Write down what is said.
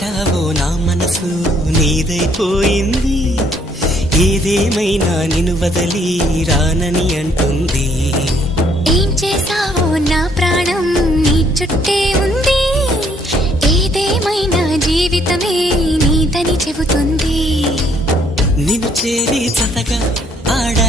చేశావో నా మనసు నీదైపోయింది, ఏదేమైనా నిన్ను వదిలి రానని అంటుంది. ఏం చేశావో నా ప్రాణం నీ చుట్టే ఉంది, ఏదేమైనా జీవితమే నీదని చెబుతుంది. నిన్ను చేరి చతగా